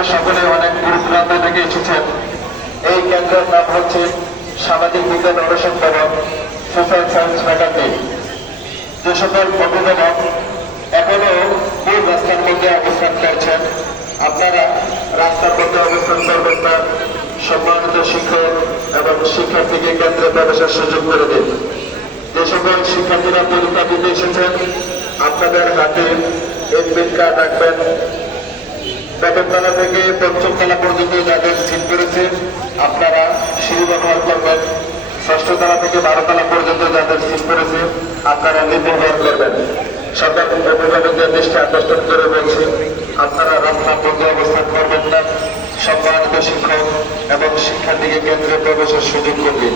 আপনারা সকলে অনেক দূর দূরান্ত থেকে এসেছেন। এই কেন্দ্রের নাম হচ্ছে সামাজিক বিজ্ঞান অনুষদ ভবন, সোশ্যাল সায়েন্স ফ্যাকাল্টি। যে সকল অভিভাবক এখনো মূল রাস্তার মধ্যে অবস্থান করছেন, আপনারা রাস্তার মধ্যে অবস্থান করবেন না। সম্মানিত শিক্ষক এবং শিক্ষার্থীকে কেন্দ্রে প্রবেশের সুযোগ করে দিন। যে সকল শিক্ষার্থীরা পরীক্ষা দিতে এসেছেন, আপনাদের হাতে এডমিট কার্ড রাখবেন। প্রথম তলা থেকে পঞ্চম তলা পর্যন্ত যাদের সিট করেছে আপনারা সিঁড়ি ব্যবহার করবেন। ষষ্ঠ তলা থেকে 12 তলা পর্যন্ত যাদের সিট করেছে আপনারা লিফট ব্যবহার করবেন। সকল অভিভাবকদের দৃষ্টি আকর্ষণ করে বলছি, আপনারা রাস্তার মধ্যে অবস্থান করবেন না। সম্মানিত শিক্ষক এবং শিক্ষার্থীকে কেন্দ্রে প্রবেশের সুযোগ করে দিন।